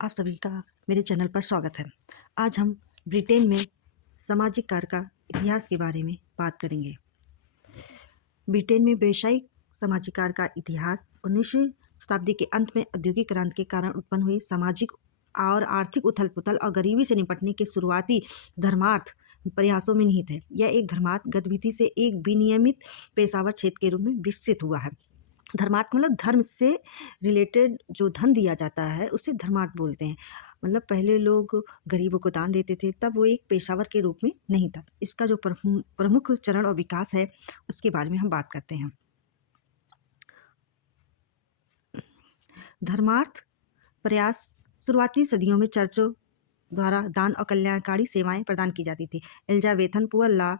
आप सभी का मेरे चैनल पर स्वागत है। आज हम ब्रिटेन में सामाजिक कार्य का इतिहास के बारे में बात करेंगे। ब्रिटेन में व्यावसायिक सामाजिक कार्य का इतिहास 19वीं शताब्दी के अंत में औद्योगिक क्रांति के कारण उत्पन्न हुई सामाजिक और आर्थिक उथल-पुथल और गरीबी से निपटने के शुरुआती धर्मार्थ प्रयासों में निहित है। यह एक धर्मार्थ गतिविधि से एक विनियमित पेशावर क्षेत्र के रूप में विकसित हुआ है। धर्मार्थ मतलब धर्म से रिलेटेड जो धन दिया जाता है उसे धर्मार्थ बोलते हैं। मतलब पहले लोग गरीबों को दान देते थे, तब वो एक पेशावर के रूप में नहीं था। इसका जो प्रमुख चरण और विकास है उसके बारे में हम बात करते हैं। धर्मार्थ प्रयास शुरुआती सदियों में चर्चों द्वारा दान और कल्याणकारी सेवाएं प्रदान की जाती थी। एलिजाबेथन पुअर लॉ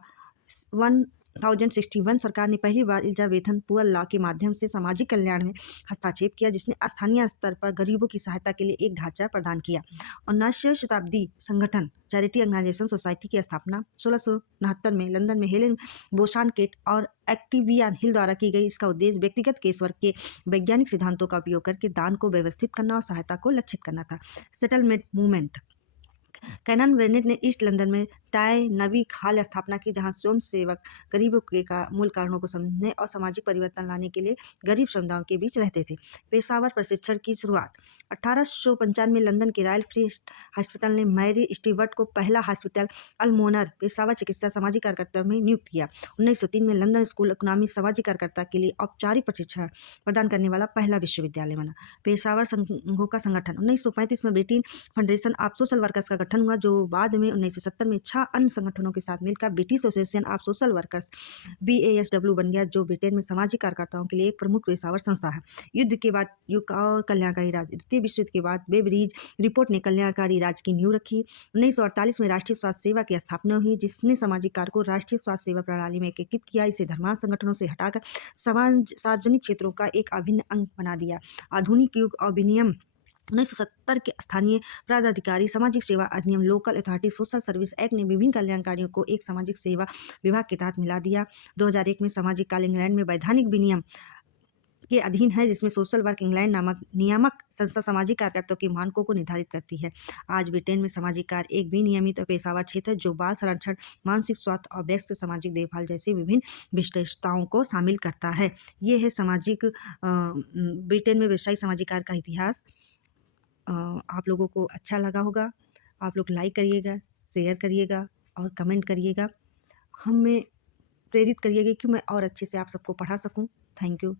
1061 सरकार ने पहली बार एलिजाबेथन पुअर लॉ के माध्यम से सामाजिक कल्याण में हस्तक्षेप किया, जिसने स्थानीय स्तर पर गरीबों की सहायता के लिए एक ढांचा प्रदान किया। 19वीं शताब्दी संगठन चैरिटी ऑर्गेनाइजेशन सोसाइटी की स्थापना 1669 में लंदन में हेलेन बोशानकेट और एक्टिवियन हिल द्वारा की गई। इसका उद्देश्य व्यक्तिगत केसवर्क के वैज्ञानिक सिद्धांतों का उपयोग करके दान को व्यवस्थित करना और सहायता को लक्षित करना था। सेटलमेंट मूवमेंट कैनन बेनेट ने ईस्ट लंदन में टाई नवी खाल स्थापना की, जहां स्वयं सेवक गरीबों के मूल कारणों को समझने और सामाजिक परिवर्तन लाने के लिए गरीब समुदायों के बीच रहते थे। पेशावर प्रशिक्षण की शुरुआत 1895 में लंदन के रॉयल फ्री हॉस्पिटल ने मैरी स्टीवर्ट को पहला हॉस्पिटल अल्मोनर पेशावर चिकित्सा सामाजिक कार्यकर्ता में नियुक्त किया। 1903 में लंदन स्कूल इकोनॉमी सामाजिक कार्यकर्ता के लिए औपचारिक प्रशिक्षण प्रदान करने वाला पहला विश्वविद्यालय बना। पेशावर संघों का संगठन 1935 में Britain federation of social workers का गठन हुआ, जो बाद में 1970 में 6 अन्य संगठनों के साथ मिलकर British association of social workers BASW बन गया, जो ब्रिटेन में सामाजिक कार्यकर्ताओं के लिए एक प्रमुख पेशावर संस्था है। युद्ध के बाद युग और कल्याणकारी राज्य द्वितीय विश्व युद्ध के बाद बेब्रिज रिपोर्ट ने कल्याणकारी राज्य की नींव रखी। 1948 में राष्ट्रीय स्वास्थ्य सेवा की स्थापना हुई, जिसने सामाजिक कार्य को राष्ट्रीय स्वास्थ्य सेवा प्रणाली में एकीकृत किया। इसे धर्मार्थ संगठनों से हटाकर सार्वजनिक क्षेत्रों का एक अभिन्न अंग बना दिया। आधुनिक युग और विनियम 1970 के स्थानीय प्राधिकारी सामाजिक सेवा अधिनियम local authority social service act ने विभिन्न कल्याणकारियों को एक सामाजिक सेवा विभाग के तहत मिला दिया। 2001 में सामाजिक कार्य इंग्लैंड में वैधानिक विनियम के अधीन है, जिसमें सोशल वर्क इंग्लैंड नामक नियामक संस्था सामाजिक कार्यकर्ताओं के मानकों को निर्धारित करती है। आज ब्रिटेन में सामाजिक कार्य एक विनियमित और पेशावर क्षेत्र है, जो बाल संरक्षण, मानसिक स्वास्थ्य और वयस्क सामाजिक देखभाल जैसी विभिन्न विशेषताओं को शामिल करता है। ये है ब्रिटेन में व्यावसायिक सामाजिक कार्य का इतिहास। आप लोगों को अच्छा लगा होगा। आप लोग लाइक करिएगा, शेयर करिएगा और कमेंट करिएगा। हमें प्रेरित करिएगा कि मैं और अच्छे से आप सबको पढ़ा सकूं। Thank you.